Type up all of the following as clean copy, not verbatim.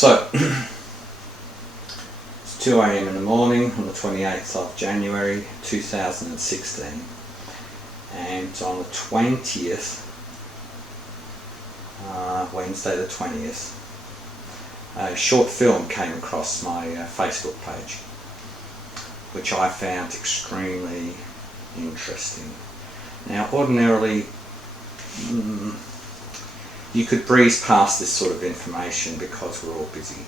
So, it's 2 AM in the morning on the 28th of January 2016, and on the 20th, Wednesday the 20th, a short film came across my Facebook page, which I found extremely interesting. Now, ordinarily, you could breeze past this sort of information because we're all busy,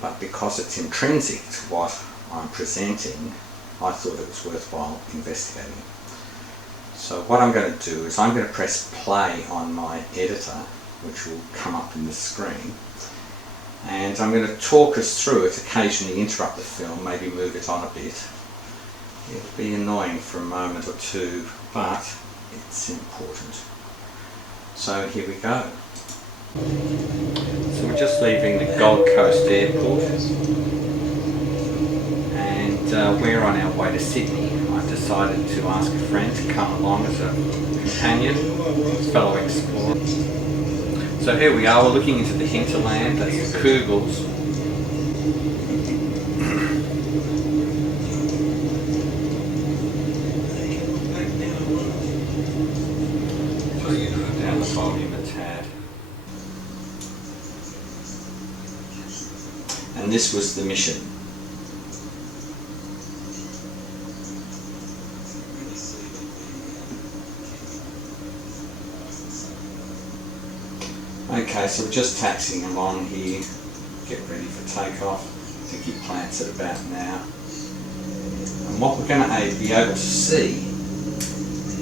but because it's intrinsic to what I'm presenting, I thought it was worthwhile investigating. So what I'm going to do is I'm going to press play on my editor, which will come up in the screen, and I'm going to talk us through it, occasionally interrupt the film, maybe move it on a bit. It'll be annoying for a moment or two, but it's important. So here we go. So we're just leaving the Gold Coast Airport, and we're on our way to Sydney. I've decided to ask a friend to come along as a companion, fellow explorer. So here we are, we're looking into the hinterland, that's the Kugels. Down the volume a tad. And this was the mission. Okay, so we're just taxiing along here, get ready for takeoff. I think he plants it about now. And what we're going to be able to see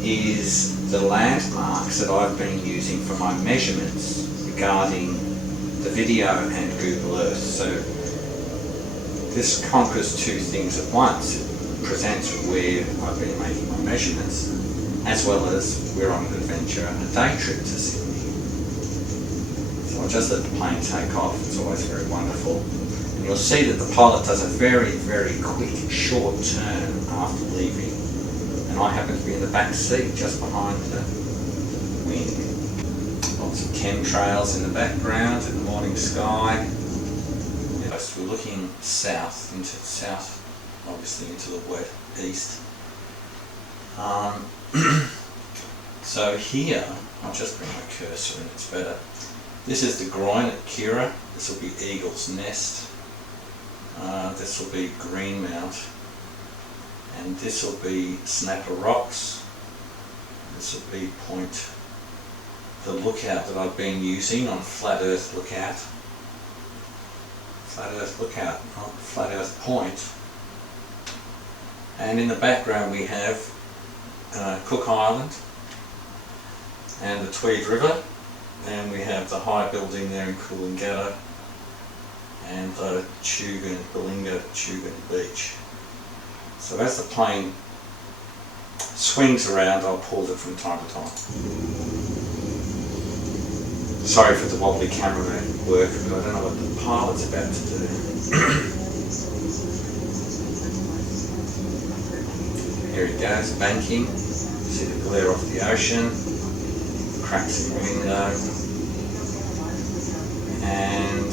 is the landmarks that I've been using for my measurements regarding the video and Google Earth. So this conquers two things at once. It presents where I've been making my measurements, as well as we're on an adventure, a day trip to Sydney. So I'll just let the plane take off, it's always very wonderful. And you'll see that the pilot does a very, very quick, short turn after leaving. And I happen to be in the back seat, just behind the wing. Lots of chemtrails in the background and the morning sky. Yes, we're looking south, obviously into the wet east. So here, I'll just bring my cursor in, it's better. This is the groin at Kira, this will be Eagle's Nest, this will be Greenmount, and this will be Snapper Rocks, this will be Point, the lookout that I've been using on Flat Earth Lookout, not Flat Earth Point. And in the background we have Cook Island and the Tweed River. And we have the high building there in Coolangatta and the Ballinga Beach. So as the plane swings around, I'll pause it from time to time. Sorry for the wobbly camera work, but I don't know what the pilot's about to do. Here he goes, banking. See the glare off the ocean. Cracks in the window, and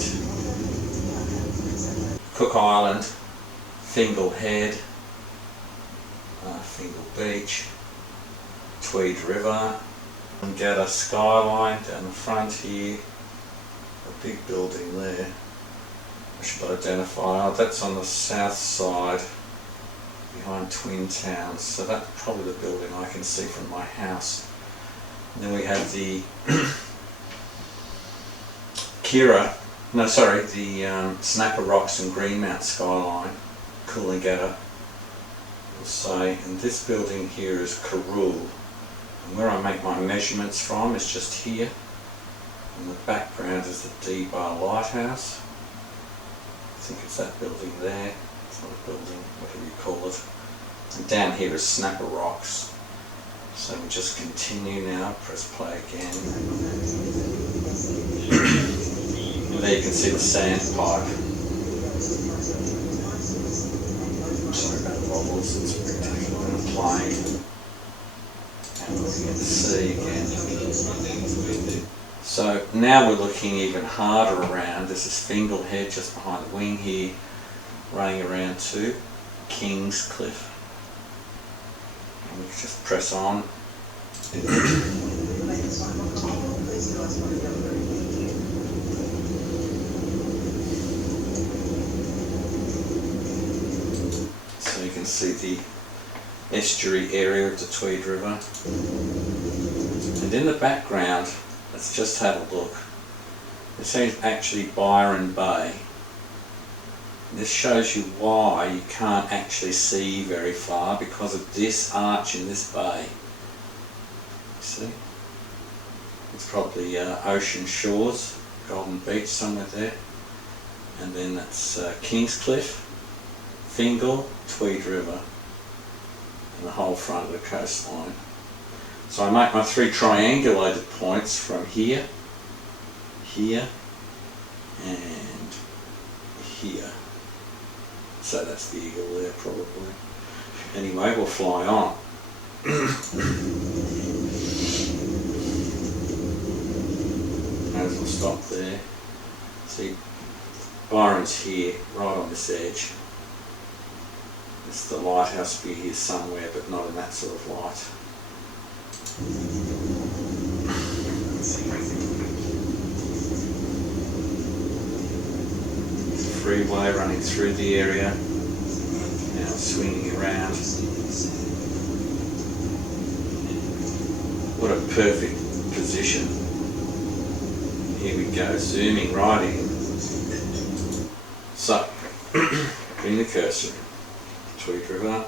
Cook Island, Fingal Head, Fingal Beach, Tweed River, and get a skyline down the front here, a big building there. I should identify, that's on the south side behind Twin Towns, so that's probably the building I can see from my house. And then we have the Snapper Rocks and Greenmount skyline, Coolangatta, we'll say, and this building here is Karul, and where I make my measurements from is just here, and the background is the D-Bar Lighthouse. I think it's that building there, it's not a building, whatever you call it, and down here is Snapper Rocks. So we just continue now, press play again. And there you can see the sand pipe. Sorry about the wobbles, it's spectacular on a plane. And looking at the sea again. So now we're looking even harder around. This is Fingal Head just behind the wing here, running around to King's Cliff. And we can just press on. So you can see the estuary area of the Tweed River. And in the background, let's just have a look. This is actually Byron Bay. This shows you why you can't actually see very far because of this arch in this bay. See? It's probably Ocean Shores, Golden Beach somewhere there. And then that's King's Cliff, Fingal, Tweed River, and the whole front of the coastline. So I make my 3 triangulated points from here, here, and here. So that's the eagle there probably. Anyway, we'll fly on. Might as well stop there. See, Byron's here, right on this edge. It's the lighthouse be here somewhere, but not in that sort of light. Freeway running through the area, now swinging around. What a perfect position. Here we go, zooming right in. So, bring the cursor, Tweed River,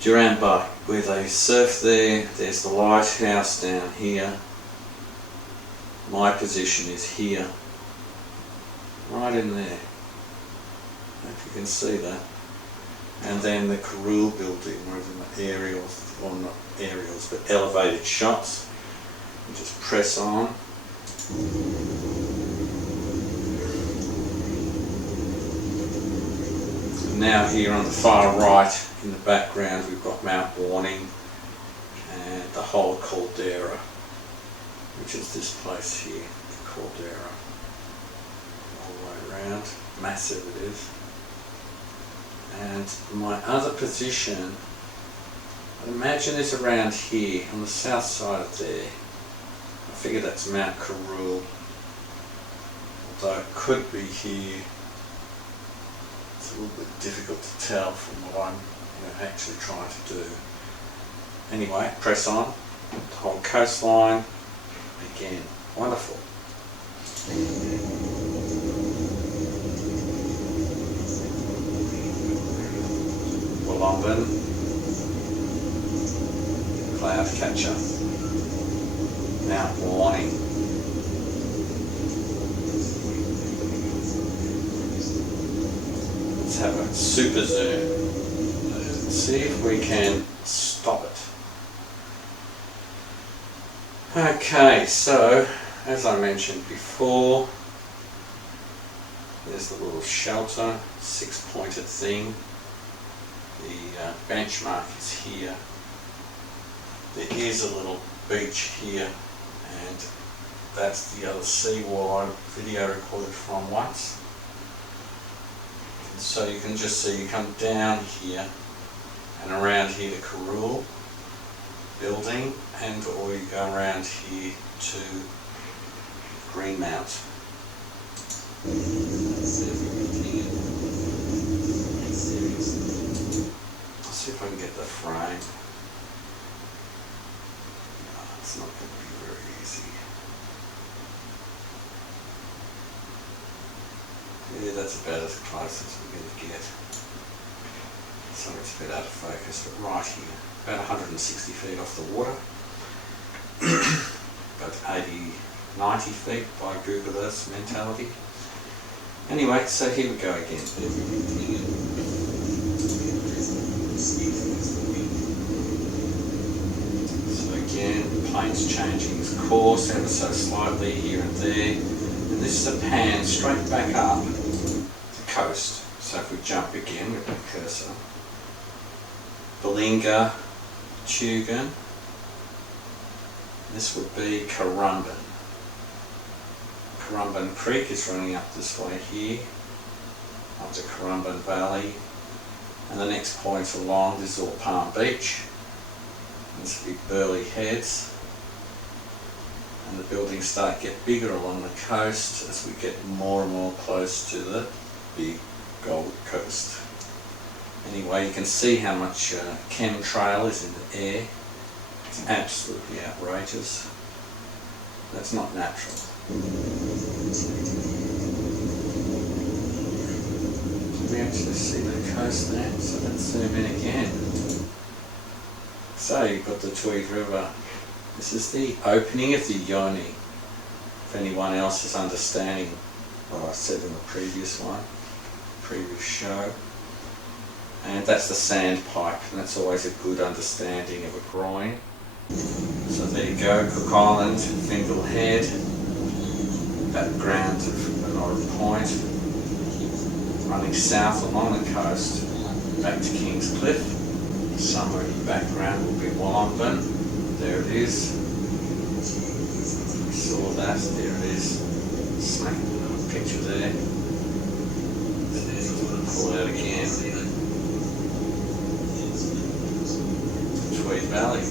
Durand Bay, where they surf there. There's the lighthouse down here. My position is here. Right in there. If you can see that. And then the Carrool building, where the aerials, well not aerials, but elevated shots. And just press on. And now here on the far right, in the background, we've got Mount Warning and the whole caldera, which is this place here, the caldera. All the way around, massive it is. And my other position, I imagine is around here, on the south side of there. I figure that's Mount Carrool, although it could be here. It's a little bit difficult to tell from what I'm actually trying to do. Anyway, press on, the whole coastline, again, wonderful. Wollongong, cloud catcher, Mount Warning. Let's have a super zoom. Let's see if we can stop it. Okay, so as I mentioned before, there's the little shelter, 6-pointed thing. The benchmark is here. There is a little beach here, and that's the other seawall I video recorded from once. And so you can just see you come down here and around here to Carrool building, and or you go around here to Greenmount. Let's see if I can get the frame. No, it's not going to be very easy. Yeah, that's about as close as we're going to get. So it's a bit out of focus, but right here, about 160 feet off the water. About 80, 90 feet by Google Earth's mentality. Anyway, so here we go again. So again, the plane's changing its course ever so slightly here and there. And this is a pan straight back up the coast. So if we jump again with the cursor, Balinga, Tugun, This would be Currumbin. Currumbin Creek is running up this way here, up to Currumbin Valley, and the next point along this is all Palm Beach. This will be Burleigh Heads, and the buildings start to get bigger along the coast as we get more and more close to the big Gold Coast. Anyway, you can see how much chemtrail is in the air. It's absolutely outrageous. That's not natural. We actually see the coast there, so let's zoom in again. So you've got the Tweed River. This is the opening of the Yoni, if anyone else is understanding what I said in the previous show. And that's the sandpipe, and that's always a good understanding of a groin. So there you go, Cook Island, Fingal Head, background of Bernard Point, running south along the coast, back to Kings Cliff. Somewhere in the background will be Wollongban. There it is. We saw that, there it is. Smack picture there. Pull out again. Tweed Valley.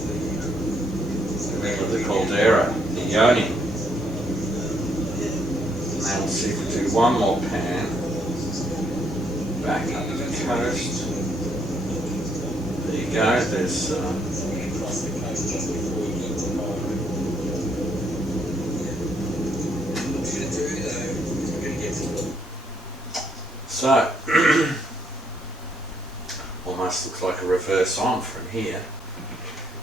The middle of the caldera, the Yoni. Now we'll see if we do one more pan. Back up to the coast. There you go, there's so almost looks like a reverse on from here.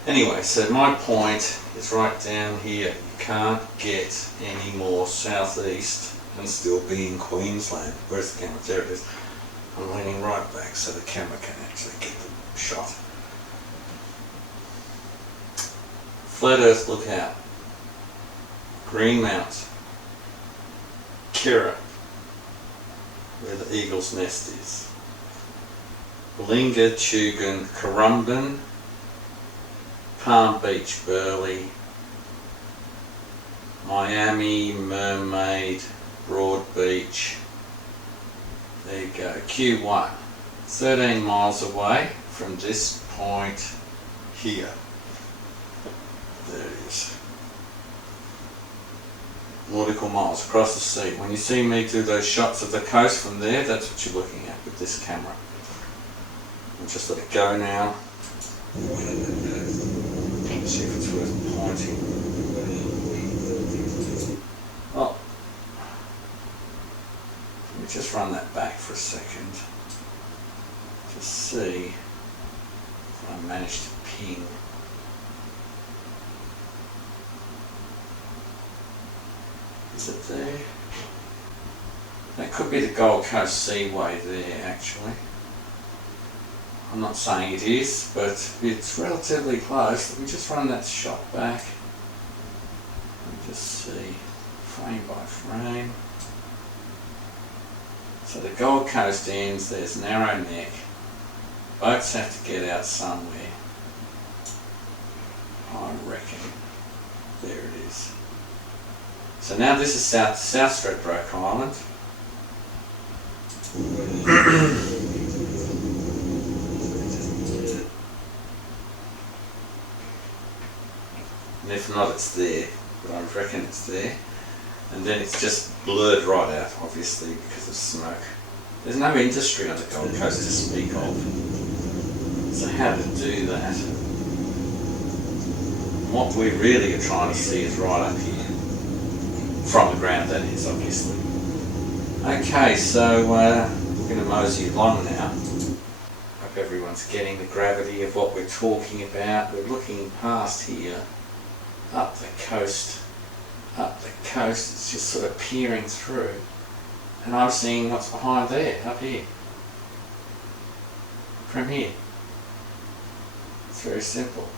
Anyway, so my point is right down here. You can't get any more southeast and still be in Queensland. Where's the camera? There it is. I'm leaning right back so the camera can actually get the shot. Flat Earth Lookout, Greenmount, Kirra, where the Eagle's Nest is, Balinga, Tugun, Currumbin, Palm Beach, Burleigh, Miami, Mermaid, Broad Beach. There you go, Q1, 13 miles away from this point here. There it is. Nautical miles across the sea. When you see me do those shots of the coast from there, that's what you're looking at with this camera. I'll just let it go now. See if it's worth pointing. Oh. Let me just run that back for a second. Just see if I manage to ping. Is it there? That could be the Gold Coast Seaway there, actually. I'm not saying it is, but it's relatively close. Let me just run that shot back. Let me just see, frame by frame. So the Gold Coast ends, there's Narrow Neck. Boats have to get out somewhere. I reckon. There it is. So now this is South Stradbroke Island. And if not, it's there, but I reckon it's there. And then it's just blurred right out, obviously, because of smoke. There's no industry on the Gold Coast to speak of. So how to do that? What we really are trying to see is right up here. From the ground, that is, obviously. Okay, so we're going to mosey along now. Hope everyone's getting the gravity of what we're talking about. We're looking past here, up the coast. It's just sort of peering through. And I'm seeing what's behind there, up here. From here. It's very simple.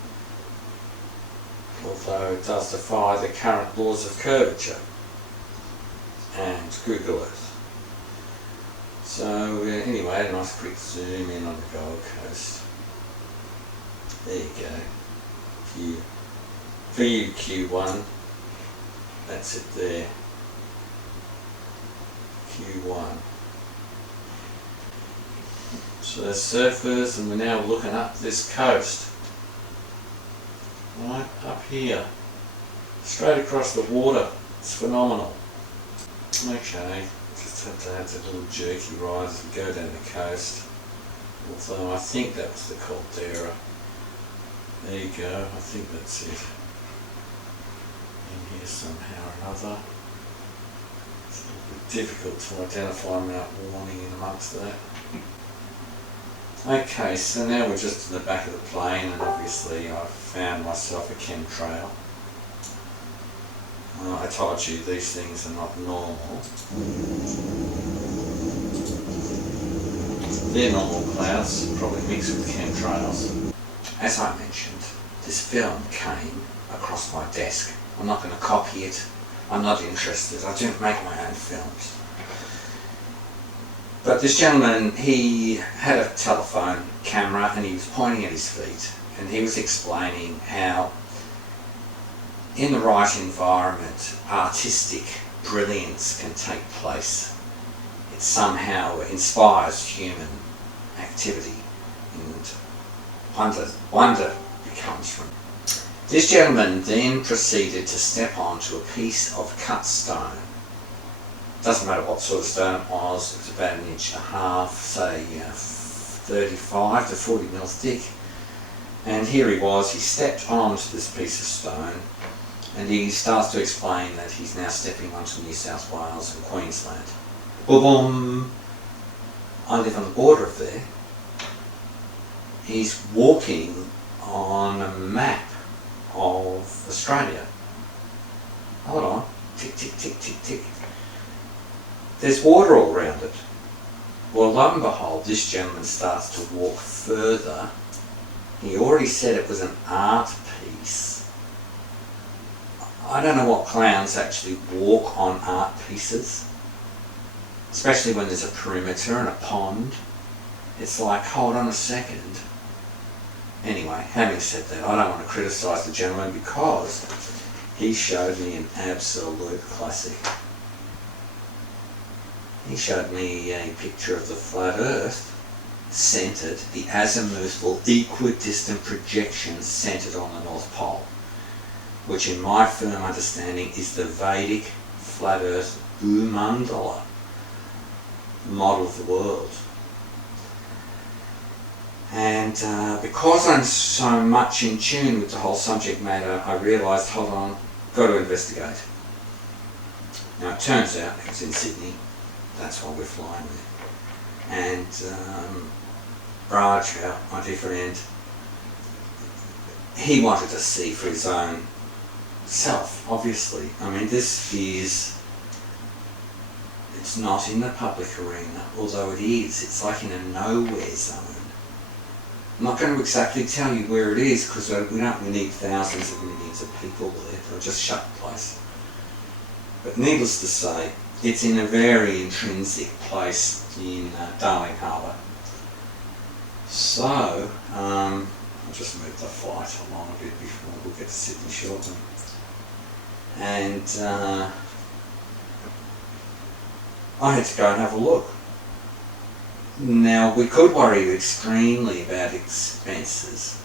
Although it does defy the current laws of curvature and Google Earth. So anyway, a nice quick zoom in on the Gold Coast. There you go. If you VUQ1, that's it there, Q1. So there's surfers, and we're now looking up this coast, right up here, straight across the water. It's phenomenal. Okay, just have to have a little jerky ride as we go down the coast. Although I think that was the Caldera. There you go, I think that's it. In here somehow or another. It's a little bit difficult to identify Mount Warning in amongst that. Okay, so now we're just in the back of the plane, and obviously I've found myself a chemtrail. I told you these things are not normal. They're normal clouds, probably mixed with chemtrails. As I mentioned, this film came across my desk. I'm not going to copy it. I'm not interested. I don't make my own films. But this gentleman, he had a telephone camera and he was pointing at his feet, and he was explaining how in the right environment artistic brilliance can take place. It somehow inspires human activity and wonder becomes from. This gentleman then proceeded to step onto a piece of cut stone. Doesn't matter what sort of stone it was about 1.5 inches, say 35 to 40 mil thick. And here he was, he stepped onto this piece of stone, and he starts to explain that he's now stepping onto New South Wales and Queensland. Boom! I live on the border of there. He's walking on a map of Australia. Hold on. Tick, tick, tick, tick, tick. There's water all around it. Well, lo and behold, this gentleman starts to walk further. He already said it was an art piece. I don't know what clowns actually walk on art pieces, especially when there's a perimeter and a pond. It's like, hold on a second. Anyway, having said that, I don't want to criticise the gentleman because he showed me an absolute classic. He showed me a picture of the flat Earth centred, the azimuthal equidistant projection centred on the North Pole, which in my firm understanding is the Vedic flat Earth Bhumandala model of the world. And because I'm so much in tune with the whole subject matter, I realised, hold on, got to investigate. Now it turns out it was in Sydney. That's why we're flying there. And Raj, my dear friend, he wanted to see for his own self, obviously. I mean, this is, it's not in the public arena, although it is. It's like in a nowhere zone. I'm not going to exactly tell you where it is because we don't need thousands of millions of people there. They'll just shut the place. But needless to say, it's in a very intrinsic place in Darling Harbour. So, I'll just move the flight along a bit before we'll get to Sydney shortly. And I had to go and have a look. Now, we could worry extremely about expenses.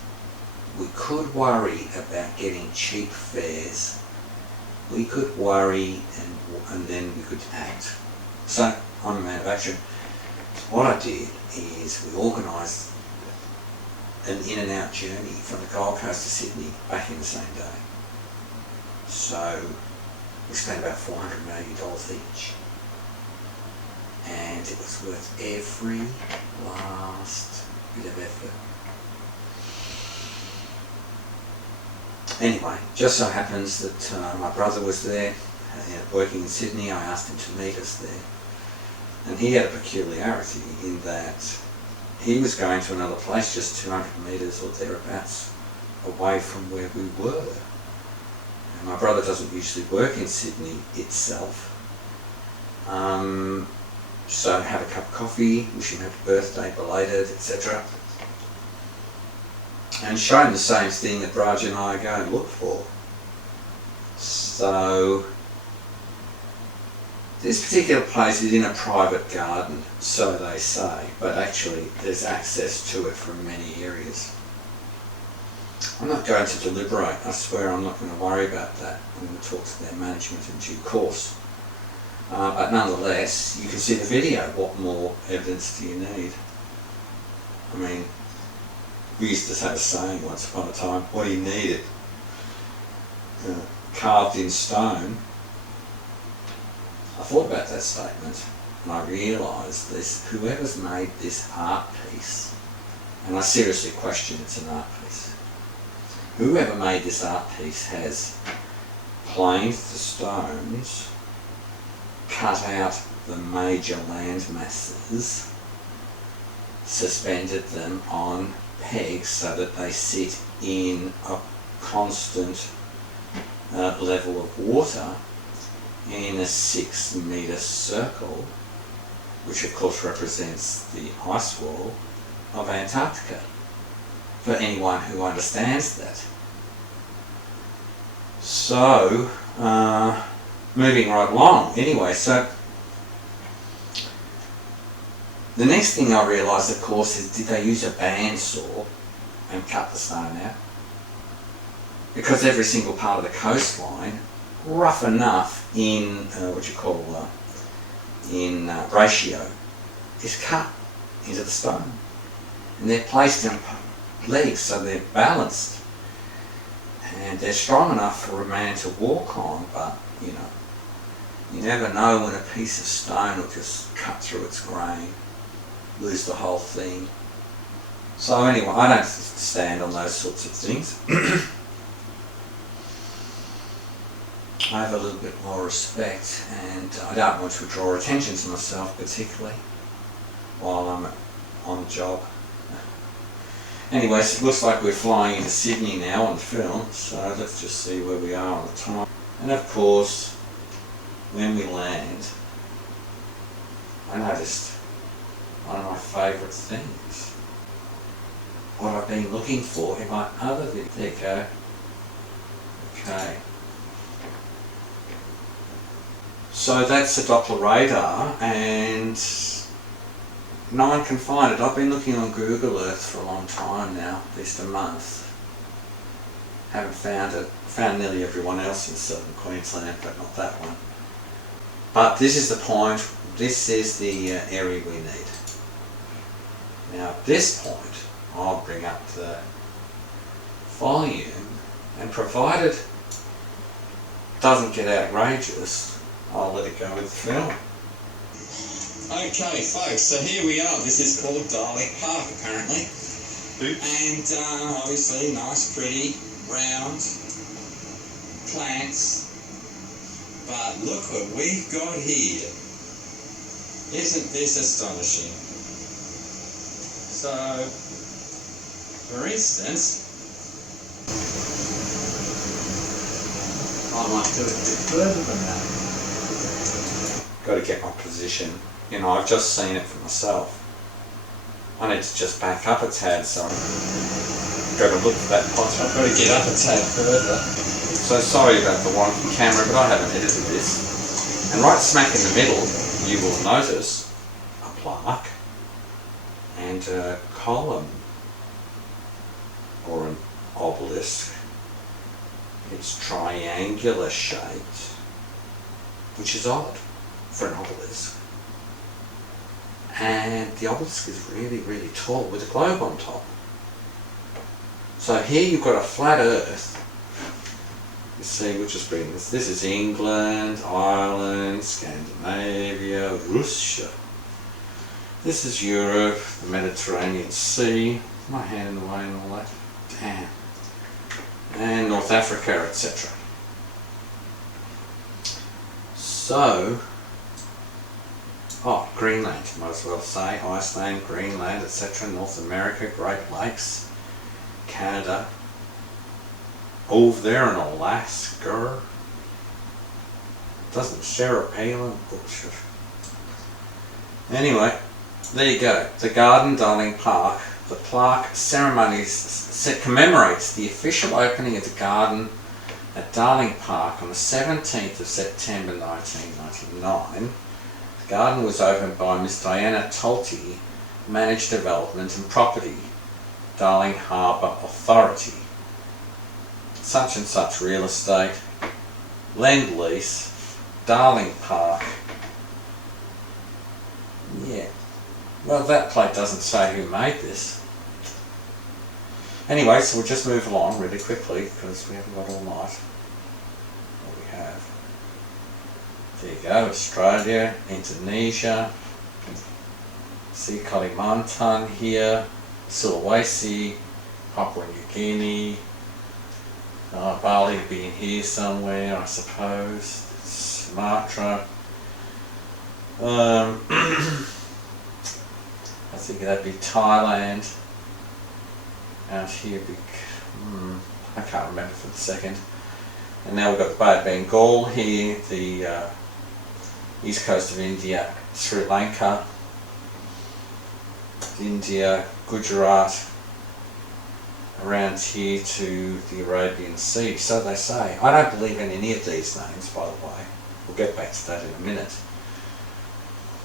We could worry about getting cheap fares. We could worry and then we could act. So, I'm a man of action. What I did is we organised an in and out journey from the Gold Coast to Sydney back in the same day. So, we spent about $480 each. And it was worth every last bit of effort. Anyway, just so happens that my brother was there, working in Sydney. I asked him to meet us there. And he had a peculiarity in that he was going to another place just 200 metres or thereabouts away from where we were. And my brother doesn't usually work in Sydney itself. So had a cup of coffee, wish him happy birthday, belated, etc. And show him the same thing that Raj and I are going to look for. So this particular place is in a private garden, so they say, but actually there's access to it from many areas. I'm not going to deliberate, I swear I'm not going to worry about that. I'm going to talk to their management in due course. But nonetheless, you can see the video. What more evidence do you need? I mean, we used to have a saying once upon a time, what do you need it? Carved in stone. I thought about that statement and I realised this, whoever's made this art piece, and I seriously question it's an art piece, whoever made this art piece has planed the stones, cut out the major land masses, suspended them on pegs so that they sit in a constant level of water in a 6 metre circle, which of course represents the ice wall of Antarctica, for anyone who understands that. So, moving right along, anyway, so the next thing I realised, of course, is did they use a bandsaw and cut the stone out? Because every single part of the coastline, rough enough in ratio, is cut into the stone, and they're placed in legs so they're balanced, and they're strong enough for a man to walk on. But you know, you never know when a piece of stone will just cut through its grain, lose the whole thing. So anyway, I don't stand on those sorts of things. I have a little bit more respect, and I don't want to draw attention to myself particularly while I'm on the job. Anyways, it looks like we're flying into Sydney now on film, so let's just see where we are on the time. And of course, when we land, I noticed one of my favourite things. What I've been looking for in my other video. There you go. Okay. So that's a Doppler radar, and no one can find it. I've been looking on Google Earth for a long time now, at least a month. Haven't found it. Found nearly everyone else in southern Queensland, but not that one. But this is the point. This is the area we need. Now at this point, I'll bring up the volume, and provided it doesn't get outrageous, I'll let it go with the film. Okay folks, so here we are. This is called Darling Park apparently. And obviously nice, pretty, round plants. But look what we've got here. Isn't this astonishing? So, for instance, I might do it a bit further than that. Got to get my position. You know, I've just seen it for myself. I need to just back up a tad, so I've got to look for that pot. I've got to get up a tad further. So sorry about the wonky camera, but I haven't edited this. And right smack in the middle, you will notice a plaque and a column, or an obelisk. It's triangular shaped, which is odd for an obelisk. And the obelisk is really, really tall with a globe on top. So here you've got a flat earth. You see, we'll just bring this. This is England, Ireland, Scandinavia, Russia. This is Europe, the Mediterranean Sea. My hand in the way and all that. Damn. And North Africa, etc. So, Greenland, you might as well say, Iceland, Greenland, etc., North America, Great Lakes, Canada, over there in Alaska, doesn't share a pale bullshit. Anyway, there you go, the Garden Darling Park. The plaque ceremonies commemorates the official opening of the garden at Darling Park on the 17th of September 1999. The garden was opened by Miss Diana Tolte, Managed Development and Property, Darling Harbour Authority. Such and such real estate, Lend Lease, Darling Park. Yeah, well, that plate doesn't say who made this. Anyway, so we'll just move along really quickly because we haven't got all night. What we have. There you go, Australia, Indonesia, see Kalimantan here, Sulawesi, Papua New Guinea, Bali being here somewhere, I suppose, Sumatra. I think that'd be Thailand. Out here, I can't remember for the second. And now we've got the Bay of Bengal here, the east coast of India, Sri Lanka, India, Gujarat, around here to the Arabian Sea. So they say. I don't believe in any of these names, by the way. We'll get back to that in a minute.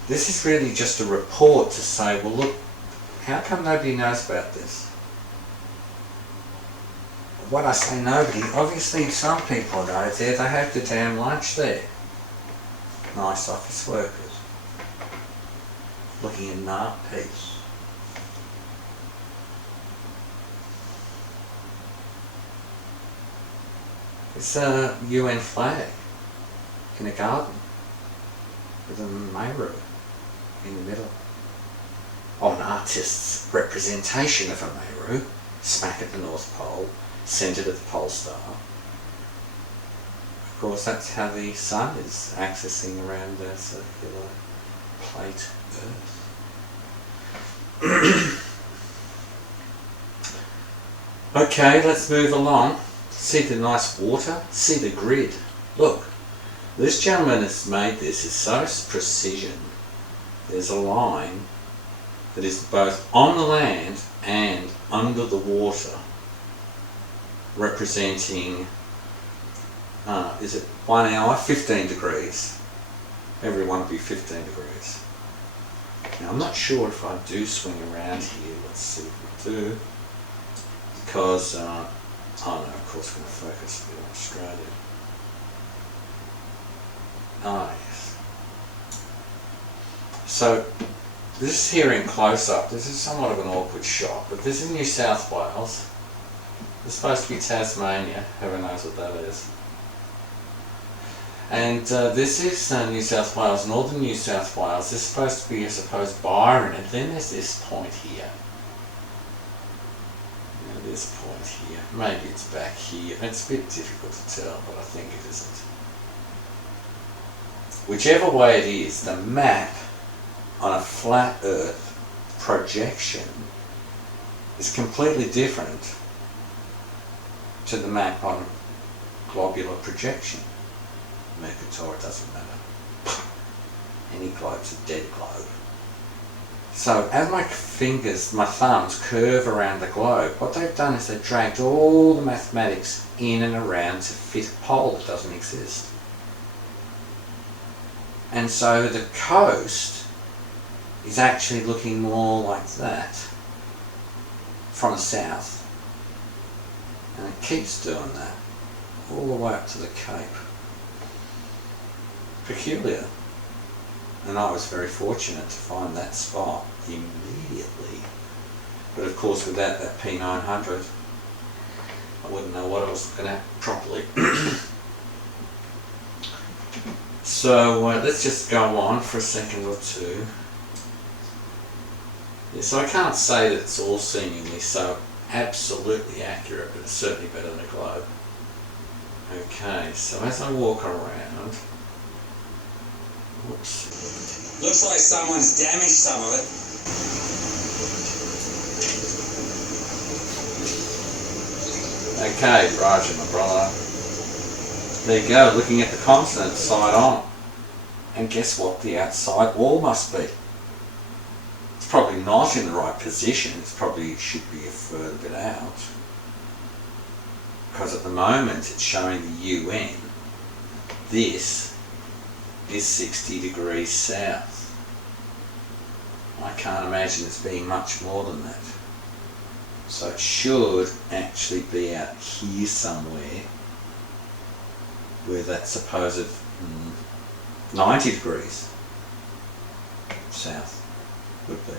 This is really just a report to say, well, look, how come nobody knows about this? When I say nobody, obviously some people know there, they have the damn lunch there. Nice office workers. Looking in an art piece. It's a UN flag in a garden with a Meru in the middle. Oh, an artist's representation of a Meru, smack at the North Pole, centred at the pole star. Of course, that's how the sun is accessing around the circular plate Earth. Okay, let's move along. See the nice water, see the grid. Look, this gentleman has made this with so precision. There's a line that is both on the land and under the water, representing, is it 1 hour, 15 degrees. Every one will be 15 degrees. Now I'm not sure if I do swing around here. Let's see if we do. Because, oh no, of course we're going to focus a bit on Australia. Ah, yes. So, this here in close-up, this is somewhat of an awkward shot, but this is New South Wales. It's supposed to be Tasmania, whoever knows what that is. And this is New South Wales, northern New South Wales. This is supposed to be, I suppose, Byron, and then there's this point here. Now this point here. Maybe it's back here. It's a bit difficult to tell, but I think it isn't. Whichever way it is, the map on a flat Earth projection is completely different to the map on globular projection. Mercator, it doesn't matter. Any globe's a dead globe. So as my fingers, my thumbs curve around the globe, what they've done is they've dragged all the mathematics in and around to fit a pole that doesn't exist. And so the coast is actually looking more like that from the south. And it keeps doing that all the way up to the Cape. Peculiar. And I was very fortunate to find that spot immediately. But of course without that P900, I wouldn't know what I was looking at properly. So let's just go on for a second or two. Yeah, so I can't say that it's all seemingly so absolutely accurate, but it's certainly better than a globe. Okay, so as I walk around, whoops. Looks like someone's damaged some of it. Okay, Roger, my brother. There you go, looking at the continent side on. And guess what? The outside wall must be. It's probably not in the right position. It probably should be a further bit out. because at the moment it's showing the UN. This is 60 degrees south. I can't imagine it's being much more than that. So it should actually be out here somewhere where that supposed 90 degrees south would be.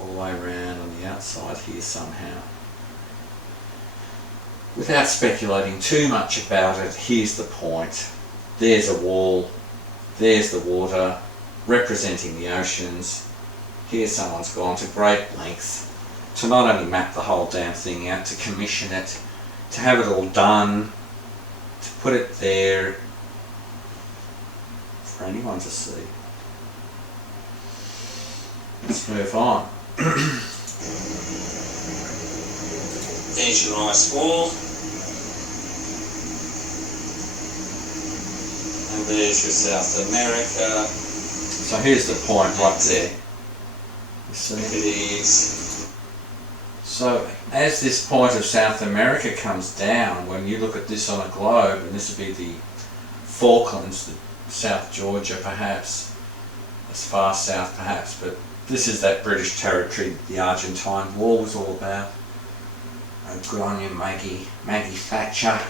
All the way around on the outside here somehow. Without speculating too much about it, here's the point. There's a wall, there's the water representing the oceans. Here someone's gone to great lengths to not only map the whole damn thing out, to commission it, to have it all done, to put it there for anyone to see. Let's move on. There's your ice wall. And there's your South America. So here's the point right there. You see? It is. So as this point of South America comes down, when you look at this on a globe, and this would be the Falklands, the South Georgia perhaps, as far south perhaps, but this is that British territory that the Argentine War was all about. Oh, good on you, Maggie Thatcher.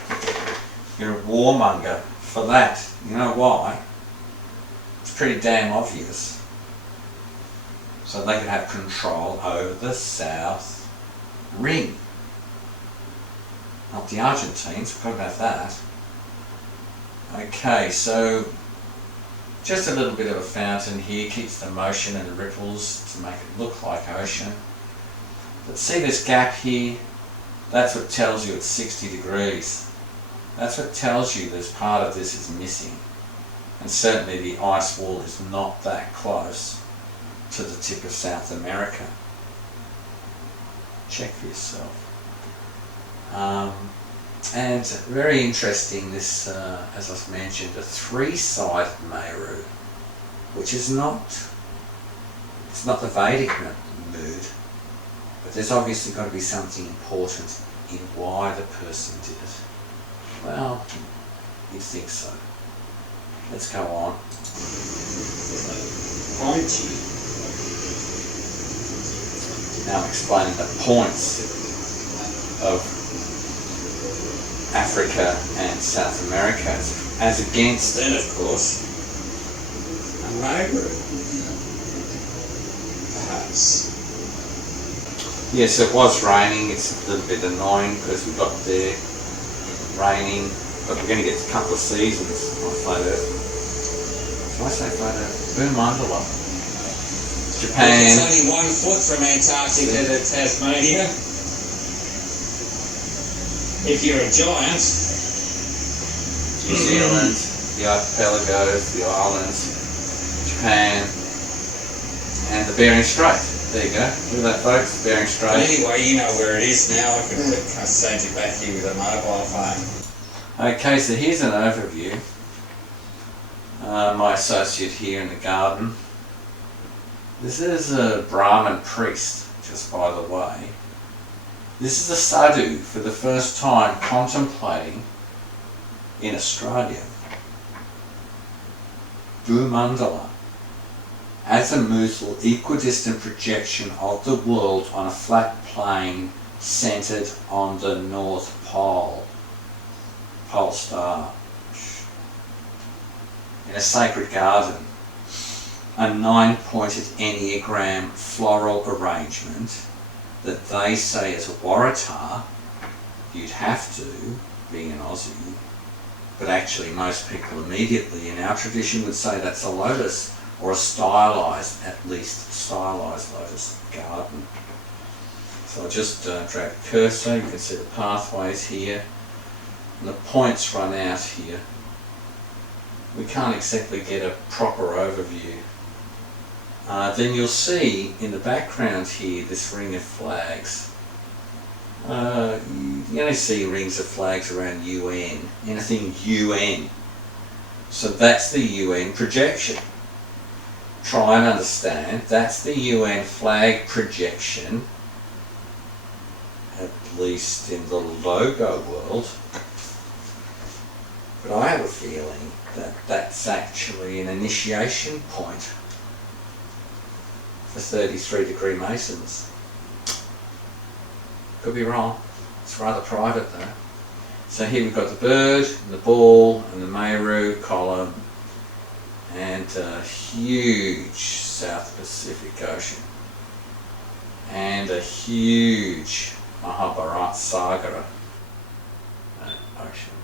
You're a warmonger for that. You know why? It's pretty damn obvious. So they could have control over the South Ring. Not the Argentines, forgot about that. Okay, so just a little bit of a fountain here, keeps the motion and the ripples to make it look like ocean. But see this gap here? That's what tells you it's 60 degrees. That's what tells you there's part of this is missing. And certainly the ice wall is not that close to the tip of South America. Check for yourself. And very interesting, this, as I've mentioned, a three-sided Meru, which is not, it's not the Vedic mood, but there's obviously got to be something important in why the person did it. Well, you'd think so. Let's go on. Pointy. Now I'm explaining the points of Africa and South America as against, Then, of course, a Meru. Perhaps. yes, it was raining. It's a little bit annoying because we got there raining, but we're going to get a couple of seasons on flat Earth. So I say flat Earth, Boomandala. Japan. It's only 1 foot from Antarctica to Tasmania. If you're a giant. New Zealand, the archipelagos, the islands, Japan, and the Bering Strait. There you go. Look at that, folks, Bering But Strait. anyway, you know where it is now. I can send you back here with a mobile phone. Okay, so here's an overview. My associate here in the garden. This is a Brahmin priest, just by the way. This is a sadhu for the first time contemplating in Australia. Bhumandala, azimuthal equidistant projection of the world on a flat plane centered on the North Pole, pole star. In a sacred garden, a 9-pointed Enneagram floral arrangement that they say is a Waratah. You'd have to, being an Aussie, but actually most people immediately in our tradition would say that's a lotus, or a stylized, at least stylized lotus garden. So I'll just drag a cursor, you can see the pathways here, and the points run out here. We can't exactly get a proper overview. Then you'll see in the background here this ring of flags. You only see rings of flags around UN, anything UN. So that's the UN projection. Try and understand, that's the UN flag projection. at least in the logo world. But I have a feeling that that's actually an initiation point for 33-degree Masons. Could be wrong. It's rather private though. So here we've got the bird, and the ball, and the Meru column, and a huge South Pacific Ocean, and a huge Mahabharat Sagara ocean.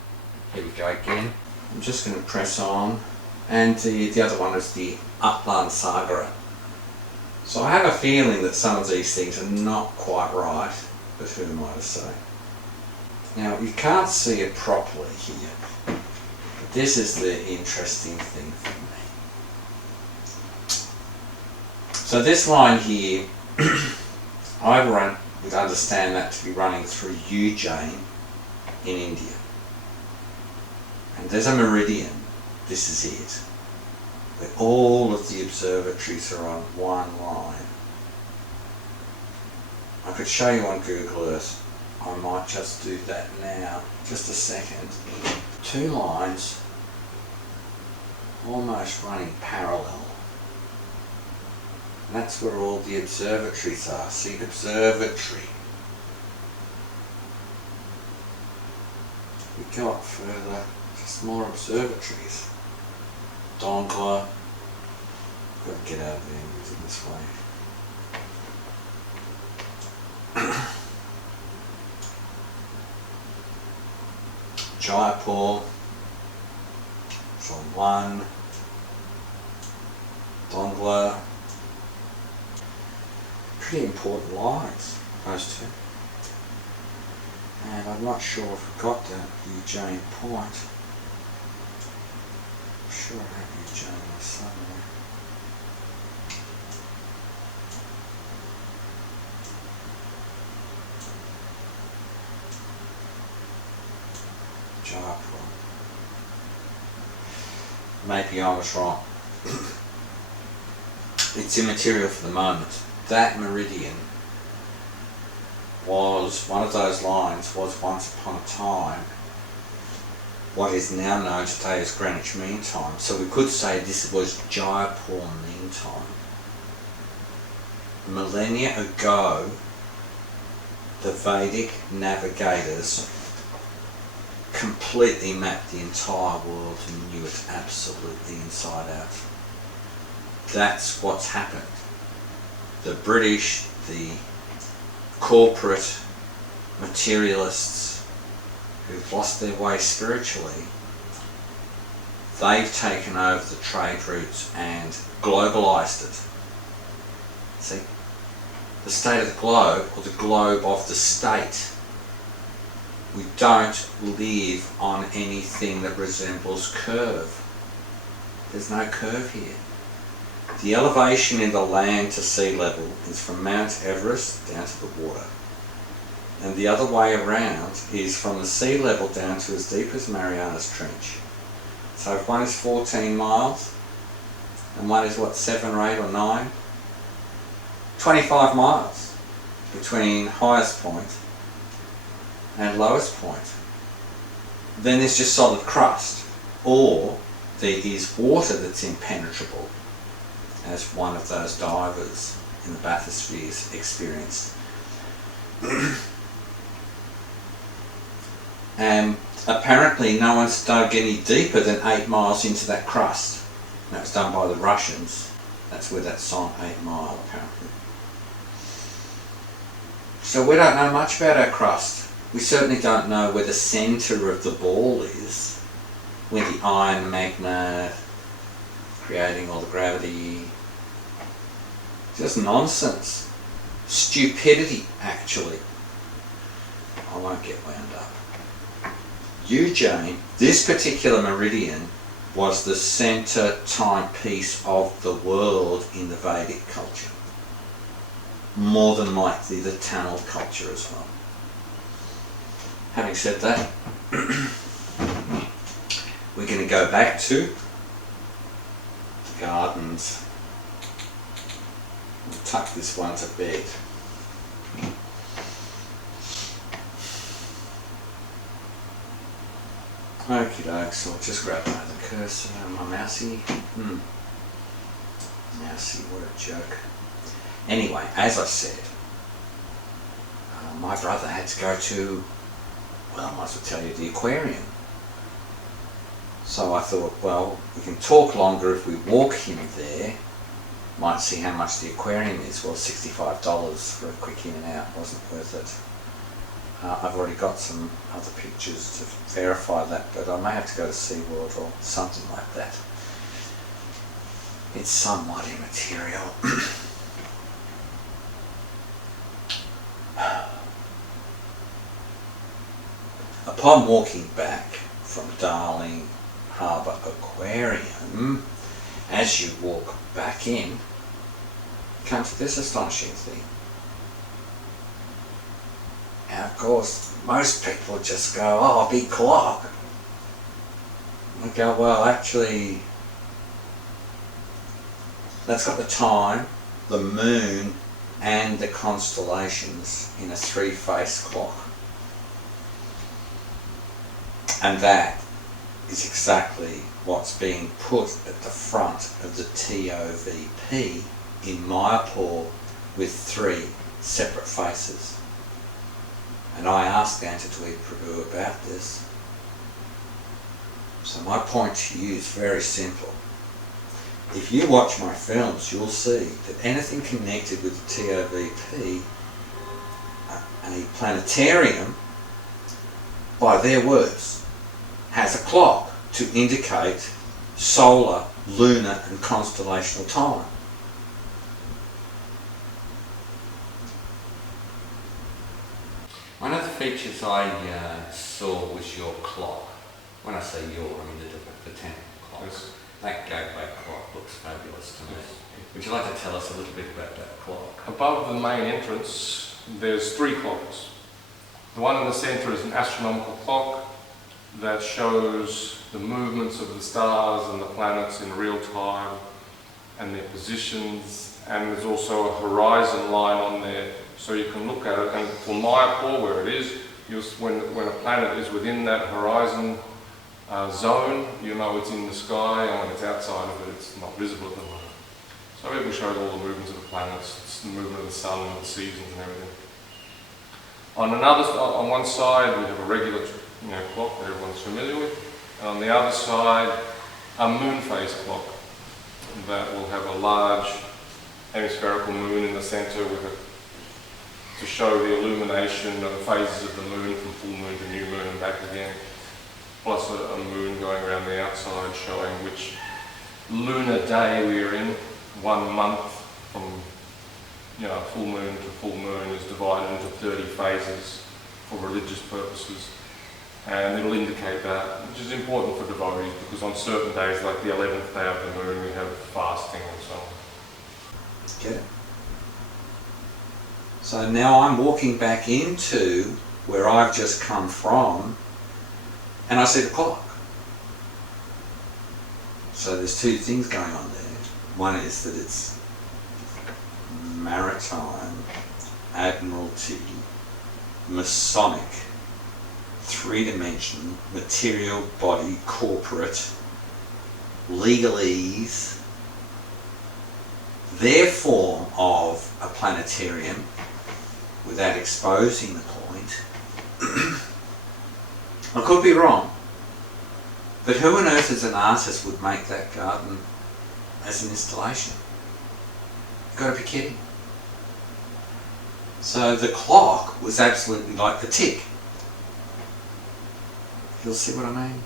Here we go again. I'm just going to press on, and the other one is the Upland Sagara. So I have a feeling that some of these things are not quite right, but who am I to say? Now you can't see it properly here, but this is the interesting thing for me. So this line here, I would understand that to be running through Ujjain in India. And there's a meridian, this is it, where all of the observatories are on one line. I could show you on Google Earth. I might just do that now, just a second. Two lines almost running parallel. And that's where all the observatories are. See, observatory. We go up further, just more observatories. Dongla. Got to get out of there and use it this way. Jaipur, so one, Dongla, pretty important lines, those two. And I'm not sure if I've got that Ujjain point. I'm sure I have Ujjain somewhere. Jaipur. Maybe I was wrong. It's immaterial for the moment. That meridian was, one of those lines was once upon a time what is now known today as Greenwich Mean Time. So we could say this was Jaipur Mean Time. Millennia ago, the Vedic navigators completely mapped the entire world and knew it absolutely inside out. That's what's happened. The British, the corporate materialists who've lost their way spiritually, they've taken over the trade routes and globalised it. See? The state of the globe, or the globe of the state. We don't live on anything that resembles curve. There's no curve here. The elevation in the land to sea level is from Mount Everest down to the water. And the other way around is from the sea level down to as deep as Marianas Trench. So if one is 14 miles, and one is what, 7 or 8 or 9? 25 miles between highest point and lowest point. Then there's just solid crust, or there is water that's impenetrable, as one of those divers in the bathyspheres experienced. And apparently no one's dug any deeper than 8 miles into that crust. That was done by the Russians. That's where that song 8 Mile apparently. So we don't know much about our crust. We certainly don't know where the centre of the ball is, where the iron magnet creating all the gravity. Just nonsense. Stupidity, actually. I won't get wound up. Ujjain, this particular meridian, was the centre timepiece of the world in the Vedic culture. More than likely the Tamil culture as well. Having said that, we're going to go back to the gardens. We'll tuck this one to bed. Okie doke, so I'll just grab another cursor, my mousey. Mousey, what a joke. Anyway, as I said, my brother had to go to, well, I might as well tell you, the aquarium. So I thought, well, we can talk longer if we walk him there. Might see how much the aquarium is. Well, $65 for a quick in and out wasn't worth it. I've already got some other pictures to verify that, but I may have to go to SeaWorld or something like that. It's somewhat immaterial. Upon walking back from Darling Harbour Aquarium, as you walk back in, come to this astonishing thing. Now, of course, most people just go, oh, big clock. I go, well, actually, that's got the time, the moon, and the constellations in a three-face clock. And that is exactly what's being put at the front of the TOVP in Mayapur with three separate faces. And I asked Antitui Prabhu about this. So my point to you is very simple. If you watch my films, you'll see that anything connected with the TOVP, a planetarium, by their words, has a clock to indicate solar, lunar and constellational time. One of the features I saw was your clock. When I say your, I mean the temple clock. Yes. That gateway clock looks fabulous to me. Would you like to tell us a little bit about that clock? Above the main entrance, there's three clocks. The one in the centre is an astronomical clock that shows the movements of the stars and the planets in real time and their positions, and there's also a horizon line on there so you can look at it. And for Mayapur, where it is, when a planet is within that horizon zone, you know it's in the sky, and when it's outside of it, it's not visible at the moment. So it will show all the movements of the planets, the movement of the sun and the seasons and everything. On one side, we have a regular clock that everyone's familiar with, and on the other side, a moon phase clock that will have a large hemispherical moon in the centre to show the illumination of the phases of the moon from full moon to new moon and back again, plus a moon going around the outside showing which lunar day we are in. 1 month from full moon to full moon is divided into 30 phases for religious purposes, and it'll indicate that, which is important for devotees because on certain days, like the 11th day of the moon, we have fasting and so on. Okay. So now I'm walking back into where I've just come from, and I see the clock. So there's two things going on there. One is that it's maritime, admiralty, Masonic, three-dimension, material body, corporate, legalese, their form of a planetarium, without exposing the point. I could be wrong, but who on earth as an artist would make that garden as an installation? You've got to be kidding. So the clock was absolutely like the tick. You'll see what I mean?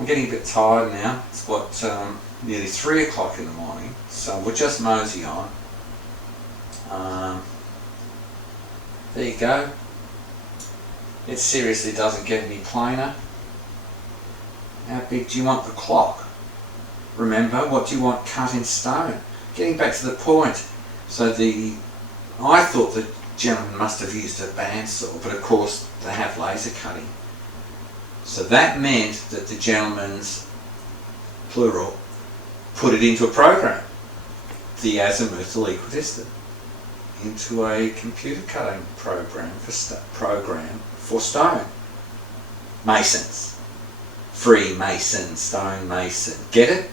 I'm getting a bit tired now. It's nearly 3 o'clock in the morning, so we'll just mosey on. There you go. It seriously doesn't get any plainer. How big do you want the clock? Remember, what do you want cut in stone? Getting back to the point. So I thought the gentleman must have used a bandsaw, but of course they have laser cutting. So that meant that the gentleman's, plural, put it into a program, the azimuthal equidistant, into a computer cutting program for stone. masons. Freemason, stonemason. Get it?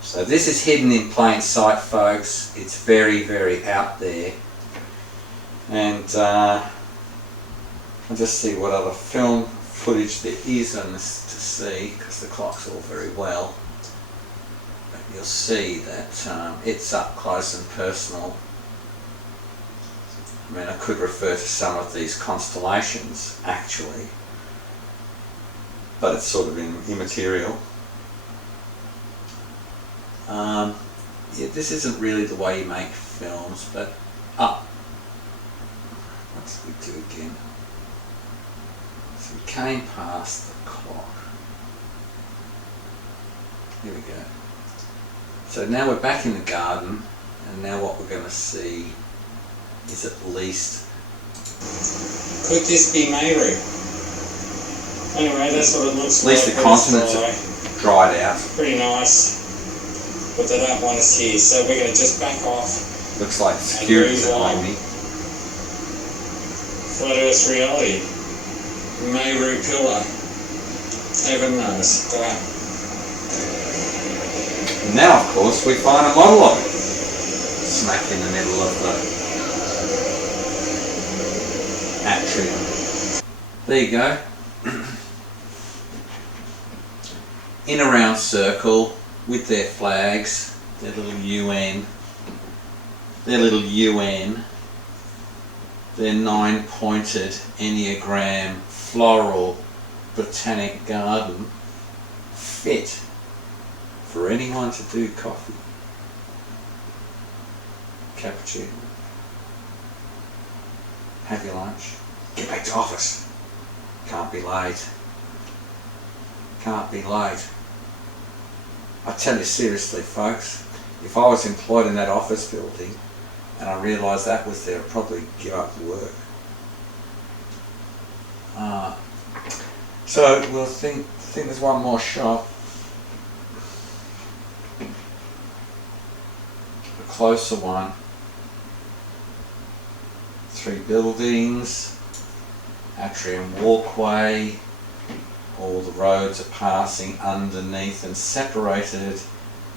So this is hidden in plain sight, folks. It's very, very out there. And I'll just see what other film footage there is on this to see, because the clock's all very well. But you'll see that it's up close and personal. I mean, I could refer to some of these constellations, actually, but it's sort of immaterial. Yeah, this isn't really the way you make films, but what did we do again? So we came past the clock. Here we go. So now we're back in the garden, and now what we're going to see is at least... Could this be Meru? Anyway, that's what it looks like. At least the continents have dried out. Pretty nice. But they don't want us here, so we're going to just back off. Looks like security's behind me. Flat Earth reality. Meru pillar. Heaven knows. And now, of course, we find a model of it. Smack in the middle of the atrium. There you go. In a round circle with their flags, their little UN, their 9-pointed Enneagram floral botanic garden, fit for anyone to do coffee, cappuccino, have your lunch, get back to office, can't be late. Can't be late. I tell you seriously, folks, if I was employed in that office building and I realised that was there, I'd probably give up work. So we'll think there's one more shot. A closer one. 3 buildings, atrium walkway. All the roads are passing underneath and separated.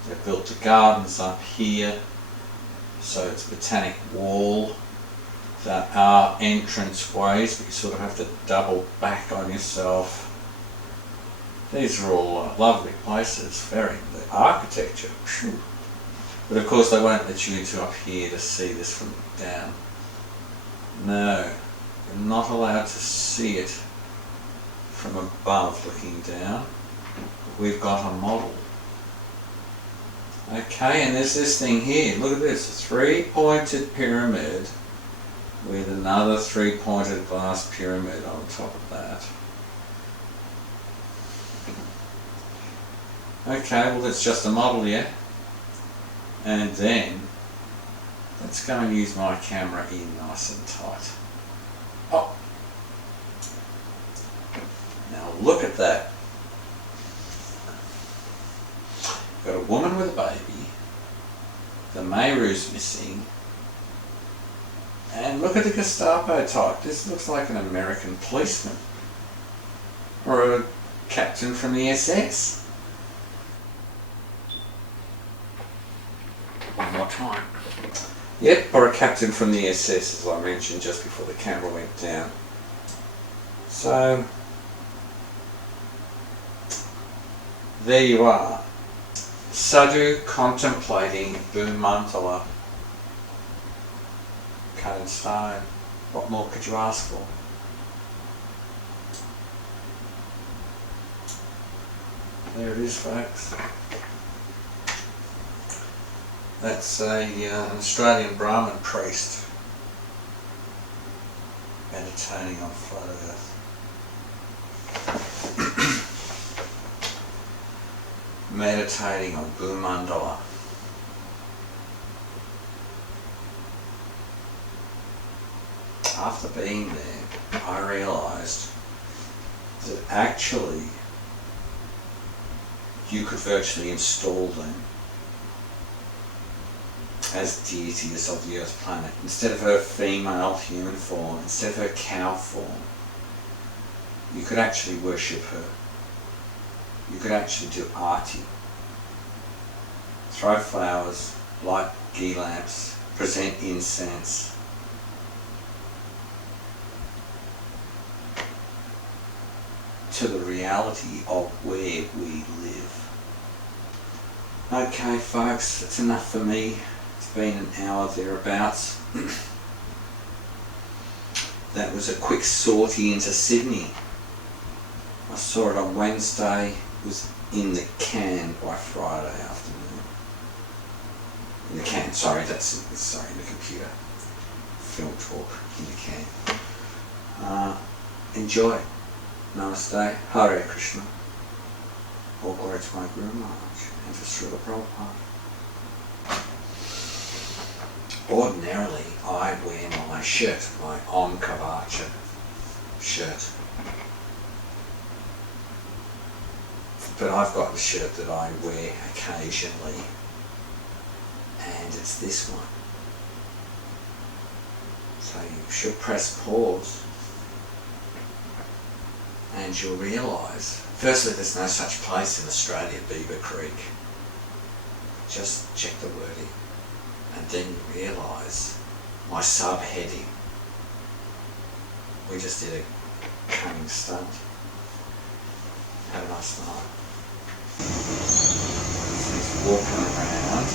They've built the gardens up here, so it's botanic wall. There are entrance ways, but you sort of have to double back on yourself. These are all lovely places, the architecture. Phew. But of course they won't let you into up here to see this from down. No, you're not allowed to see it from above looking down. We've got a model. Okay, and there's this thing here. Look at this, a 3-pointed pyramid with another 3-pointed glass pyramid on top of that. Okay, well it's just a model, yeah? And then, let's go and use my camera in nice and tight. Oh! Now look at that. Got a woman with a baby, the Meru's missing, and look at the Gestapo type. This looks like an American policeman or a captain from the SS. One more time. Yep, or a captain from the SS, as I mentioned just before the camera went down. So there you are. Sadhu contemplating Bhumandala. Cut in stone. What more could you ask for? There it is, folks. That's an Australian Brahmin priest meditating on flat earth. Meditating on Bhumandala. After being there, I realised that actually you could virtually install them as deities of the Earth planet. Instead of her female human form, instead of her cow form, You could actually worship her. You could actually do arti. Throw flowers, light ghee lamps, present incense. To the reality of where we live. Okay folks, that's enough for me. It's been an hour thereabouts. That was a quick sortie into Sydney. I saw it on Wednesday, it was in the can by Friday afternoon. In the can, sorry, in the computer. Film talk in the can. Enjoy. Namaste. Hare Krishna. All glory to my Guru Maharaj and to Srila Prabhupada. Ordinarily, I wear my shirt, my Om Kavacha shirt. But I've got a shirt that I wear occasionally, and it's this one. So you should press pause, and you'll realise, firstly, there's no such place in Australia, Beaver Creek. Just check the wording, and then you realise my subheading. We just did a cunning stunt. Have a nice night. He's walking around,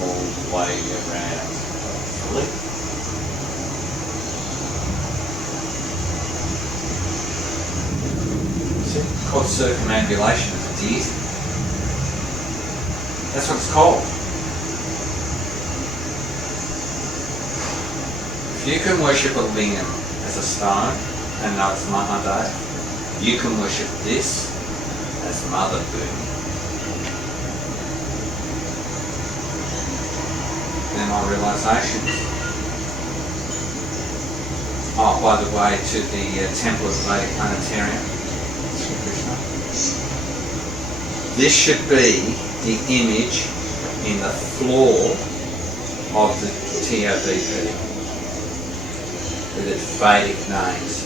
all the way around, hopefully. See, called circumambulation of the deity. That's what it's called. If you can worship a lingam as a stone and know it's Mahadev, you can worship this as Mother Bhumi. They're my realizations. Oh, by the way, to the Temple of the Vedic Planetarium. This should be the image in the floor of the TOVP with its Vedic names.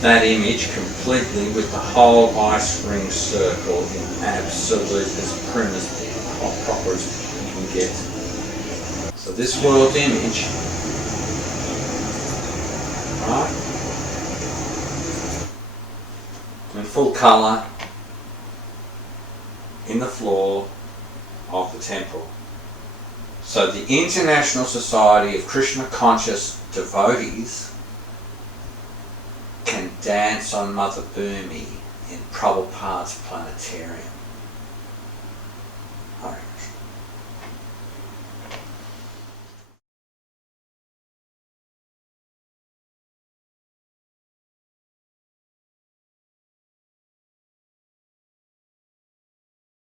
That image completely with the whole ice ring circle in absolute as prim as proper as you can get. So this world image, right, in full colour in the floor of the temple. So the International Society of Krishna Conscious Devotees can dance on Mother Bhumi in Prabhupada's planetarium.